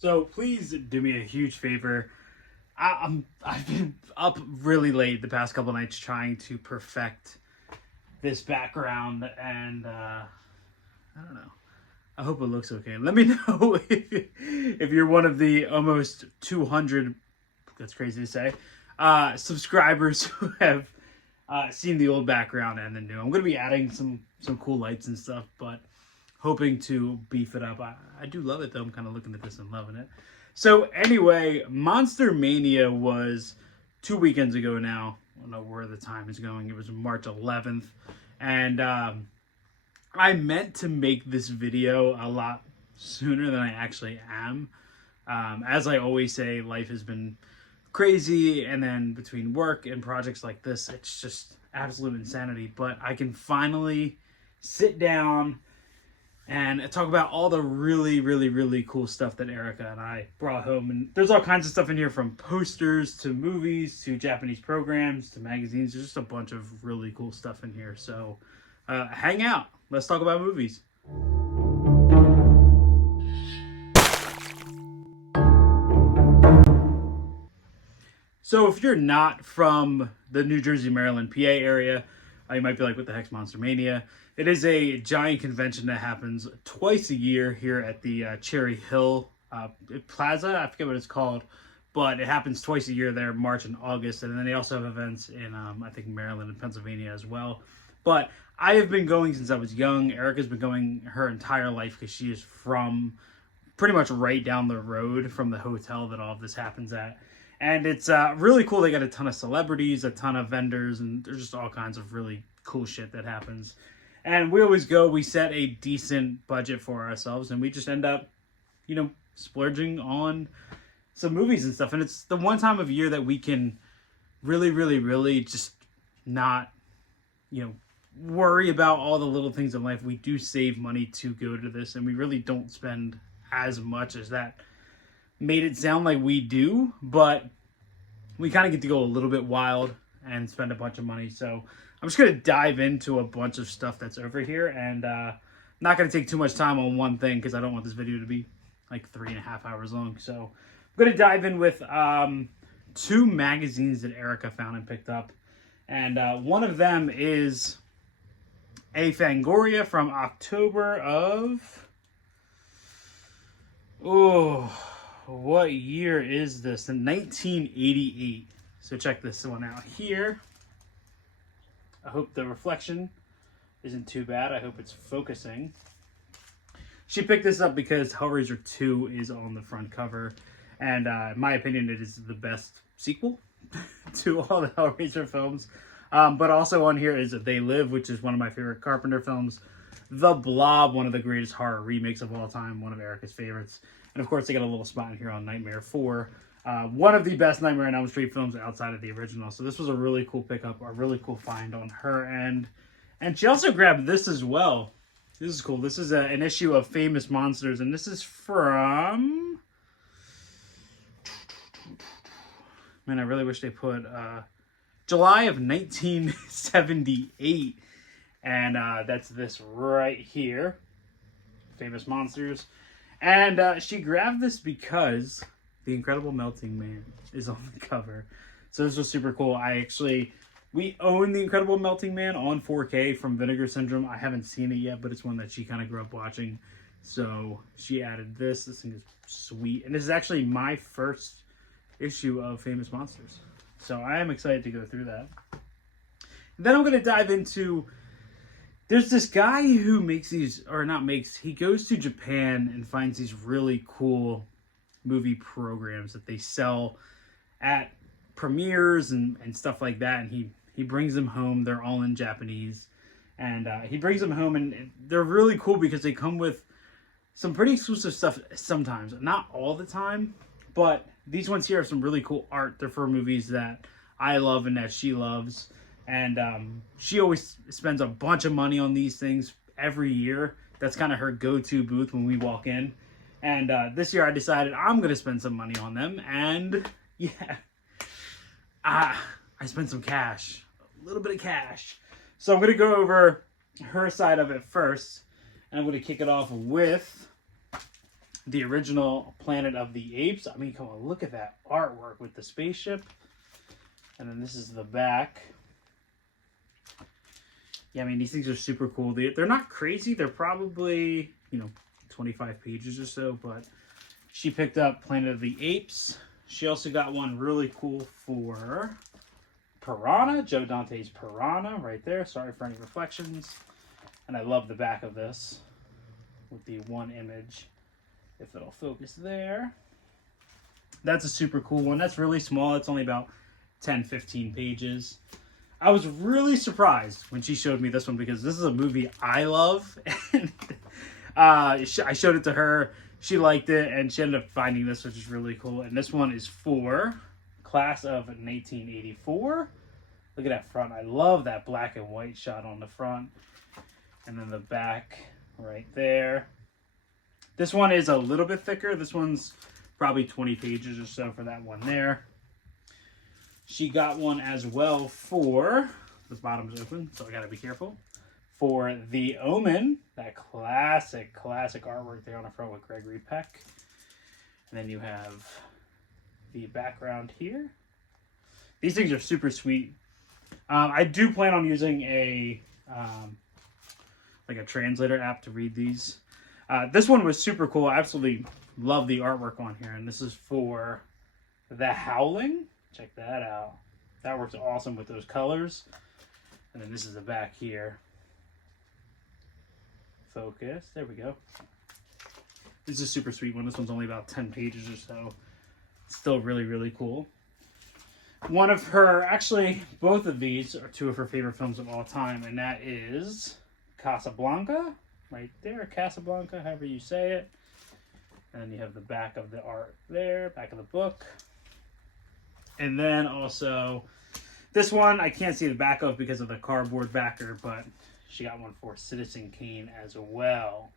So please do me a huge favor. I've been up really late the past couple nights trying to perfect this background, and I don't know. I hope it looks okay. Let me know if you're one of the almost 200. That's crazy to say. Subscribers who have seen the old background and the new. I'm going to be adding some cool lights and stuff, but hoping to beef it up. I do love it though. I'm kind of looking at this and loving it. So anyway, Monster Mania was 2 weekends ago now. I don't know where the time is going. It was March 11th. And I meant to make this video a lot sooner than I actually am. As I always say, life has been crazy, and then between work and projects like this, it's just absolute insanity. But I can finally sit down and talk about all the really cool stuff that Erica and I brought home. And there's all kinds of stuff in here, from posters to movies to Japanese programs to magazines. There's just a bunch of really cool stuff in here. So hang out. Let's talk about movies. So if you're not from the New Jersey, Maryland, PA area, you might be like, what the heck's Monster Mania? It is a giant convention that happens twice a year here at the Cherry Hill Plaza. I forget what it's called, but it happens twice a year there, March and August. And then they also have events in, I think, Maryland and Pennsylvania as well. But I have been going since I was young. Erica's been going her entire life because she is from pretty much right down the road from the hotel that all of this happens at. And it's really cool. They got a ton of celebrities, a ton of vendors, and there's just all kinds of really cool shit that happens. And we always go, we set a decent budget for ourselves, and we just end up, splurging on some movies and stuff. And it's the one time of year that we can really just not, worry about all the little things in life. We do save money to go to this, and we really don't spend as much as that made it sound like we do, but we kind of get to go a little bit wild and spend a bunch of money. So I'm just going to dive into a bunch of stuff that's over here, and not going to take too much time on one thing because I don't want this video to be like 3.5 hours long. So I'm going to dive in with 2 magazines that Erica found and picked up. And one of them is a Fangoria from October of... what year is this? In 1988. So check this one out here. I hope the reflection isn't too bad. I hope it's focusing. She picked this up because Hellraiser 2 is on the front cover. And in my opinion, it is the best sequel to all the Hellraiser films. But also on here is They Live, which is one of my favorite Carpenter films. The Blob, one of the greatest horror remakes of all time, one of Erica's favorites. And of course, they got a little spot in here on Nightmare 4. One of the best Nightmare on Elm Street films outside of the original. So this was a really cool pickup, a really cool find on her end. And she also grabbed this as well. This is cool. This is an issue of Famous Monsters, and this is from... Man, I really wish they put July of 1978. And that's this right here. Famous Monsters. And she grabbed this because The Incredible Melting Man is on the cover. So this was super cool. We own The Incredible Melting Man on 4K from Vinegar Syndrome. I haven't seen it yet, but it's one that she kind of grew up watching. So she added this. This thing is sweet. And this is actually my first issue of Famous Monsters. So I am excited to go through that. And then I'm going to dive into... There's this guy who he goes to Japan and finds these really cool movie programs that they sell at premieres and stuff like that. And he brings them home. They're all in Japanese. And he brings them home, and they're really cool because they come with some pretty exclusive stuff sometimes. Not all the time, but these ones here have some really cool art. They're for movies that I love and that she loves. And she always spends a bunch of money on these things every year. That's kind of her go-to booth when we walk in. And this year I decided I'm going to spend some money on them. And yeah, I spent some cash, a little bit of cash. So I'm going to go over her side of it first. And I'm going to kick it off with the original Planet of the Apes. I mean, come on, look at that artwork with the spaceship. And then this is the back. Yeah, I mean, these things are super cool. They're not crazy. They're probably, 25 pages or so, but she picked up Planet of the Apes. She also got one really cool for Piranha, Joe Dante's Piranha right there. Sorry for any reflections. And I love the back of this with the one image, if it'll focus there. That's a super cool one. That's really small. It's only about 10, 15 pages. I was really surprised when she showed me this one because this is a movie I love. And I showed it to her. She liked it, and she ended up finding this, which is really cool. And this one is for Class of 1984. Look at that front. I love that black and white shot on the front. And then the back right there. This one is a little bit thicker. This one's probably 20 pages or so for that one there. She got one as well for, the bottom's open, so I gotta be careful, for The Omen, that classic artwork there on the front with Gregory Peck. And then you have the background here. These things are super sweet. I do plan on using a translator app to read these. This one was super cool. I absolutely love the artwork on here. And this is for The Howling. Check that out. That works awesome with those colors. And then this is the back here. Focus. There we go. This is a super sweet one. This one's only about 10 pages or so. Still really, really cool. One of her, actually, both of these are two of her favorite films of all time, and that is Casablanca. Right there, Casablanca, however you say it. And then you have the back of the art there, back of the book. And then also, this one I can't see the back of because of the cardboard backer, but she got one for Citizen Kane as well.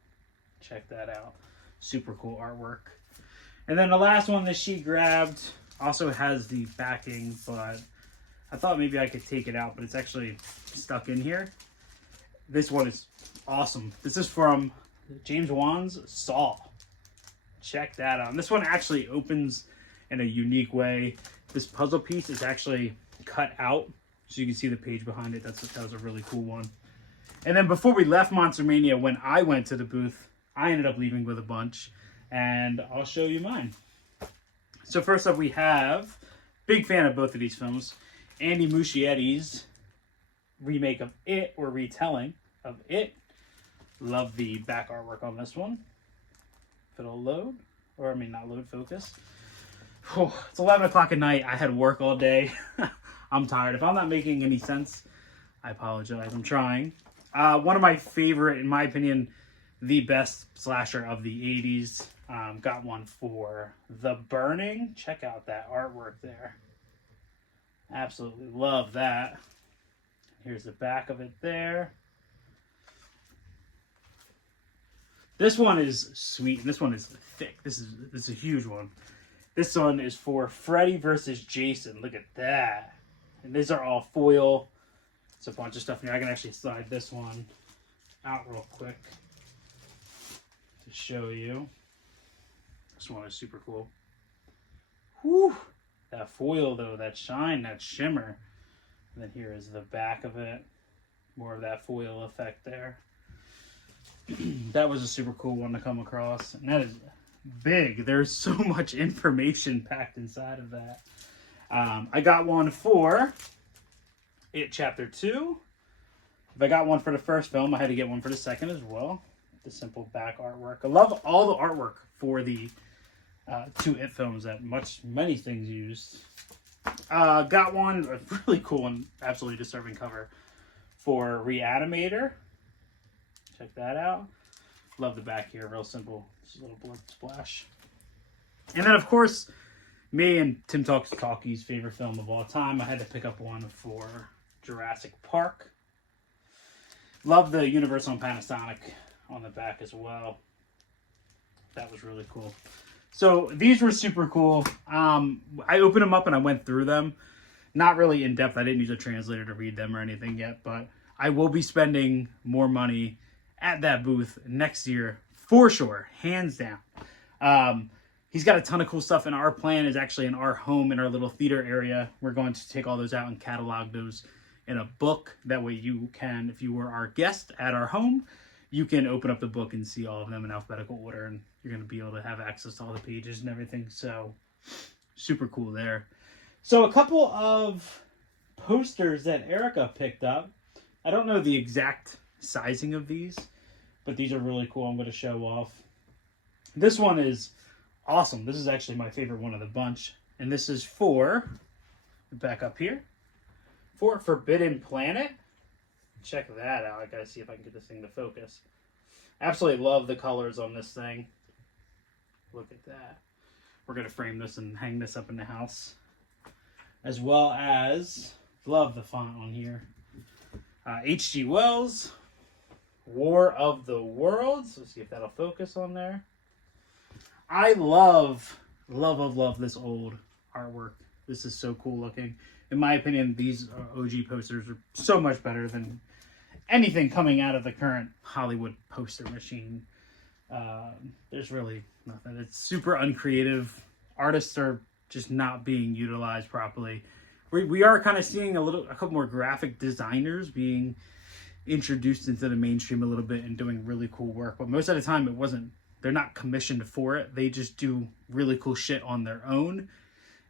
Check that out. Super cool artwork. And then the last one that she grabbed also has the backing, but I thought maybe I could take it out, but it's actually stuck in here. This one is awesome. This is from James Wan's Saw. Check that out. And this one actually opens in a unique way. This puzzle piece is actually cut out, so you can see the page behind it. That was a really cool one. And then before we left Monster Mania, when I went to the booth, I ended up leaving with a bunch, and I'll show you mine. So first up we have, big fan of both of these films, Andy Muschietti's remake of It, or retelling of It. Love the back artwork on this one. If it'll load, or I mean not load, focus. Oh, it's 11 o'clock at night. I had work all day. I'm tired. If I'm not making any sense, I apologize. I'm trying. One of my favorite, in my opinion, the best slasher of the 80s. Got one for The Burning. Check out that artwork there. Absolutely love that. Here's the back of it there. This one is sweet, and this one is thick. This is a huge one. This one is for Freddy versus Jason. Look at that. And these are all foil. It's a bunch of stuff in here. I can actually slide this one out real quick to show you. This one is super cool. Whew. That foil, though, that shine, that shimmer. And then here is the back of it. More of that foil effect there. That was a super cool one to come across. And that is big. There's so much information packed inside of that. I got one for It Chapter 2. If I got one for the first film, I had to get one for the second as well. The simple back artwork. I love all the artwork for the two It films that many things used. Got one, a really cool and absolutely disturbing cover for Reanimator. Check that out. Love the back here, real simple. Just a little blood splash. And then, of course, me and Tim Talks Talkie's favorite film of all time, I had to pick up one for Jurassic Park. Love the Universal and Panasonic on the back as well. That was really cool. So these were super cool. I opened them up and I went through them. Not really in depth. I didn't use a translator to read them or anything yet, but I will be spending more money at that booth next year for sure, hands down. He's got a ton of cool stuff, and our plan is actually in our home, in our little theater area. We're going to take all those out and catalog those in a book. That way you can, if you were our guest at our home, you can open up the book and see all of them in alphabetical order, and you're going to be able to have access to all the pages and everything. So super cool there. So a couple of posters that Erica picked up. I don't know the exact sizing of these, but these are really cool. I'm going to show off. This one is awesome. This is actually my favorite one of the bunch. And this is for, back up here, for Forbidden Planet. Check that out. I gotta see if I can get this thing to focus. Absolutely love the colors on this thing. Look at that. We're gonna frame this and hang this up in the house. As well as, love the font on here. H.G. Wells, War of the Worlds. Let's see if that'll focus on there. I love this old artwork. This is so cool looking. In my opinion, these OG posters are so much better than anything coming out of the current Hollywood poster machine. There's really nothing. It's super uncreative. Artists are just not being utilized properly. We are kind of seeing a couple more graphic designers being introduced into the mainstream a little bit and doing really cool work. But most of the time they're not commissioned for it. They just do really cool shit on their own.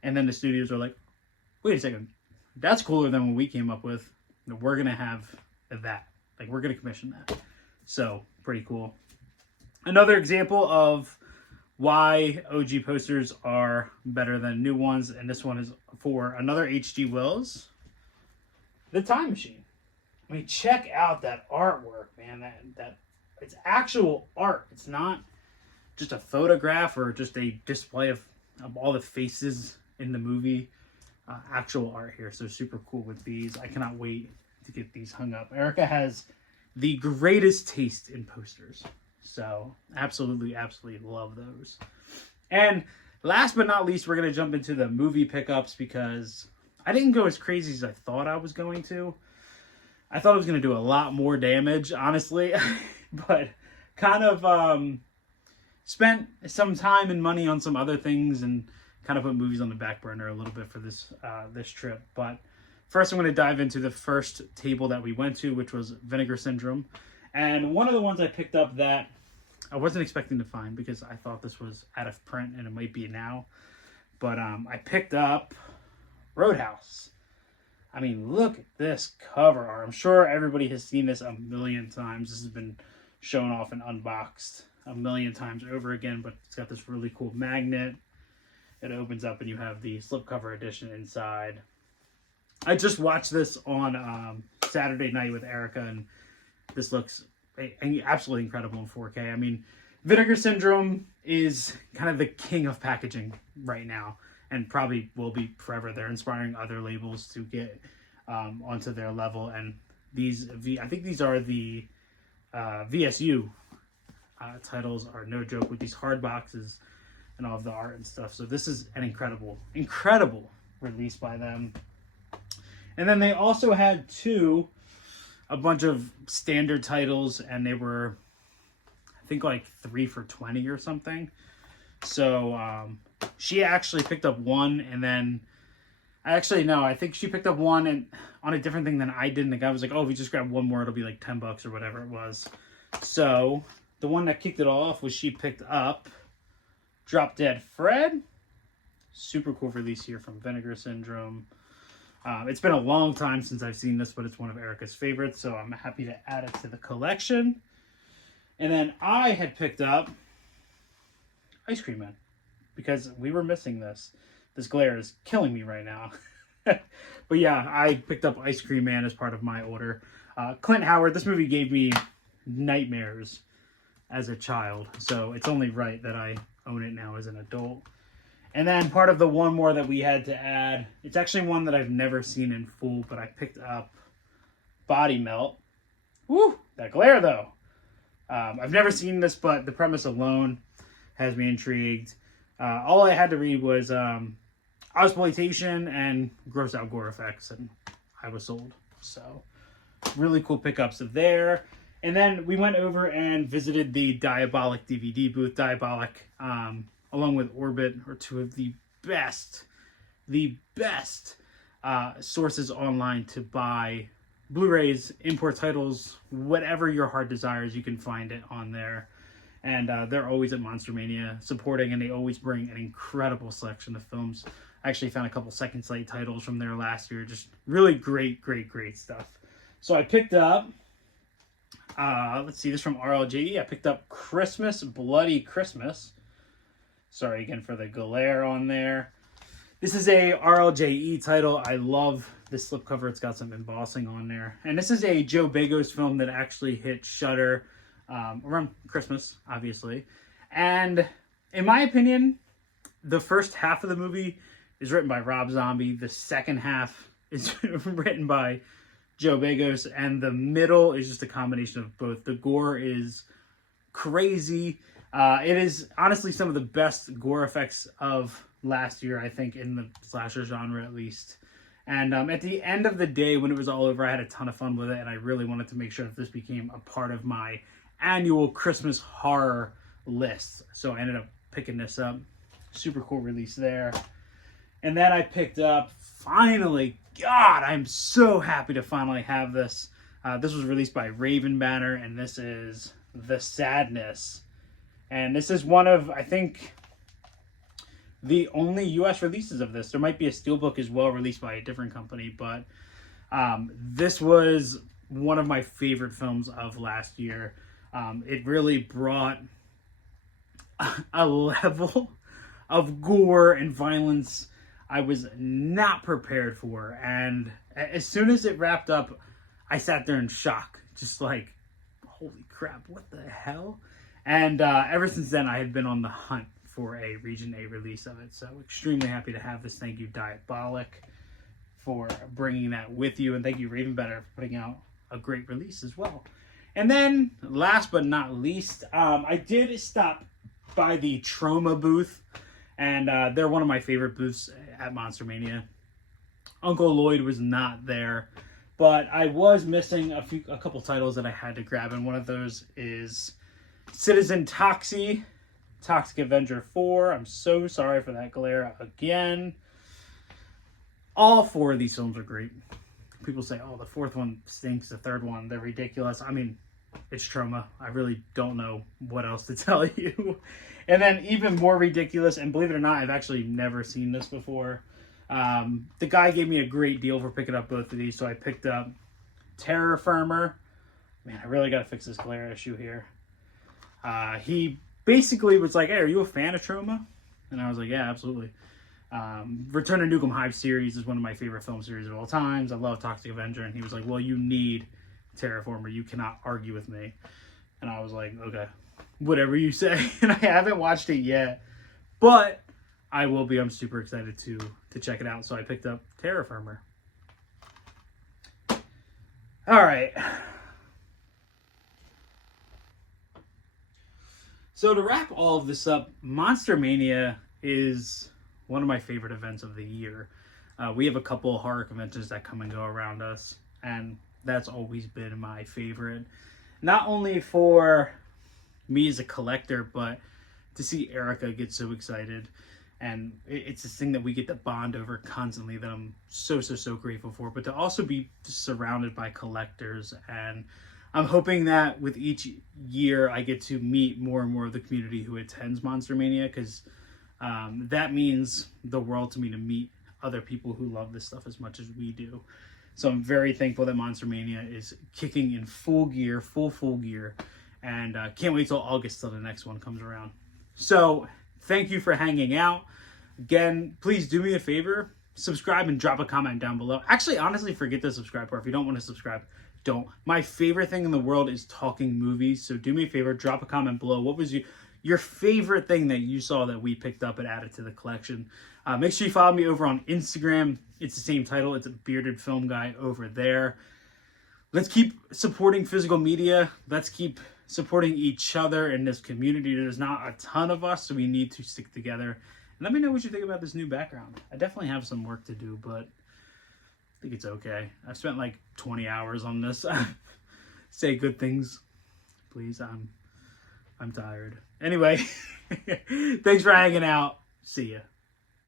And then the studios are like, wait a second, that's cooler than what we came up with. We're going to have that. Like, we're going to commission that. So, pretty cool. Another example of why OG posters are better than new ones, and this one is for another H.G. Wells, The Time Machine. I mean, check out that artwork, man. That it's actual art. It's not just a photograph or just a display of all the faces in the movie. Actual art here, so super cool with these. I cannot wait to get these hung up. Erica has the greatest taste in posters, so absolutely love those. And last but not least, we're going to jump into the movie pickups, because I didn't go as crazy as I thought I was going to. I thought I was going to do a lot more damage, honestly, but kind of spent some time and money on some other things and kind of put movies on the back burner a little bit for this trip. But first, I'm going to dive into the first table that we went to, which was Vinegar Syndrome. And one of the ones I picked up that I wasn't expecting to find, because I thought this was out of print and it might be now. But I picked up Roadhouse. I mean, look at this cover art. I'm sure everybody has seen this a million times. This has been shown off and unboxed a million times over again, but it's got this really cool magnet. It opens up and you have the slipcover edition inside. I just watched this on Saturday night with Erica, and this looks absolutely incredible in 4K. I mean, Vinegar Syndrome is kind of the king of packaging right now, and probably will be forever. They're inspiring other labels to get onto their level, and I think these are the VSU titles are no joke with these hard boxes and all of the art and stuff. So this is an incredible release by them. And then they also had a bunch of standard titles, and they were, I think, like 3 for $20 or something. So she actually picked up one, and then I think she picked up one and on a different thing than I did. And the guy was like, oh, if you just grab one more, it'll be like $10 or whatever it was. So the one that kicked it off was she picked up Drop Dead Fred. Super cool release here from Vinegar Syndrome. It's been a long time since I've seen this, but it's one of Erica's favorites, so I'm happy to add it to the collection. And then I had picked up Ice Cream Man, because we were missing this. This glare is killing me right now. But yeah, I picked up Ice Cream Man as part of my order. Clint Howard, this movie gave me nightmares as a child, so it's only right that I own it now as an adult. And then part of the one more that we had to add, it's actually one that I've never seen in full, but I picked up Body Melt. Woo! That glare, though. I've never seen this, but the premise alone has me intrigued. All I had to read was exploitation and gross out gore effects, and I was sold. So, really cool pickups there. And then we went over and visited the Diabolic DVD booth. Diabolic, along with Orbit, are two of the best sources online to buy Blu-rays, import titles, whatever your heart desires, you can find it on there. And they're always at Monster Mania supporting, and they always bring an incredible selection of films. I actually found a couple second slate titles from there last year. Just really great stuff. So I picked up, let's see, this from RLJE. I picked up Christmas, Bloody Christmas. Sorry again for the glare on there. This is a RLJE title. I love this slipcover. It's got some embossing on there. And this is a Joe Begos film that actually hit Shudder around Christmas, obviously. And in my opinion, the first half of the movie is written by Rob Zombie. The second half is written by Joe Begos. And the middle is just a combination of both. The gore is crazy. It is honestly some of the best gore effects of last year, I think, in the slasher genre at least. And at the end of the day, when it was all over, I had a ton of fun with it, and I really wanted to make sure that this became a part of my annual Christmas horror list. So I ended up picking this up. Super cool release there. And then I picked up, finally, God, I'm so happy to finally have this. This was released by Raven Banner, and this is The Sadness. And this is one of, I think, the only U.S. releases of this. There might be a steelbook as well released by a different company, but this was one of my favorite films of last year. It really brought a level of gore and violence I was not prepared for. And as soon as it wrapped up, I sat there in shock, just like, holy crap, what the hell? And ever since then, I had been on the hunt for a Region A release of it. So extremely happy to have this. Thank you, Diabolic, for bringing that with you. And thank you, Raven Better, for putting out a great release as well. And then, last but not least, I did stop by the Trauma booth. And they're one of my favorite booths at Monster Mania. Uncle Lloyd was not there. But I was missing a couple titles that I had to grab. And one of those is Citizen Toxic Avenger 4. I'm so sorry for that glare again. All four of these films are great. People say, oh, the fourth one stinks, the third one, they're ridiculous. I mean, it's Trauma. I really don't know what else to tell you. And then even more ridiculous, and believe it or not, I've actually never seen this before. The guy gave me a great deal for picking up both of these, so I picked up Terror Firmer. Man, I really got to fix this glare issue here. He basically was like, hey, are you a fan of Trauma? And I was like, yeah, absolutely. Return to Nukem Hive series is one of my favorite film series of all times. I love Toxic Avenger. And he was like, well, you need Terraformer. You cannot argue with me. And I was like, okay, whatever you say. And I haven't watched it yet, but I will be. I'm super excited to check it out. So I picked up Terraformer. All right. So to wrap all of this up, Monster Mania is one of my favorite events of the year. We have a couple of horror conventions that come and go around us, and that's always been my favorite. Not only for me as a collector, but to see Erica get so excited. And it's this thing that we get to bond over constantly that I'm so grateful for. But to also be surrounded by collectors, and I'm hoping that with each year I get to meet more and more of the community who attends Monster Mania, because that means the world to me, to meet other people who love this stuff as much as we do. So I'm very thankful that Monster Mania is kicking in full gear, full gear, and can't wait till August till the next one comes around. So thank you for hanging out. Again, please do me a favor, subscribe and drop a comment down below. Actually, honestly, forget the subscribe part. If you don't want to subscribe, don't. My favorite thing in the world is talking movies. So do me a favor, drop a comment below. What was your favorite thing that you saw that we picked up and added to the collection? Make sure you follow me over on Instagram. It's the same title. It's a Bearded Film Guy over there. Let's keep supporting physical media. Let's keep supporting each other in this community. There's not a ton of us, so we need to stick together. And let me know what you think about this new background. I definitely have some work to do, but I think it's okay. I've spent like 20 hours on this. Say good things. please. I'm tired. Anyway, thanks for hanging out. See ya.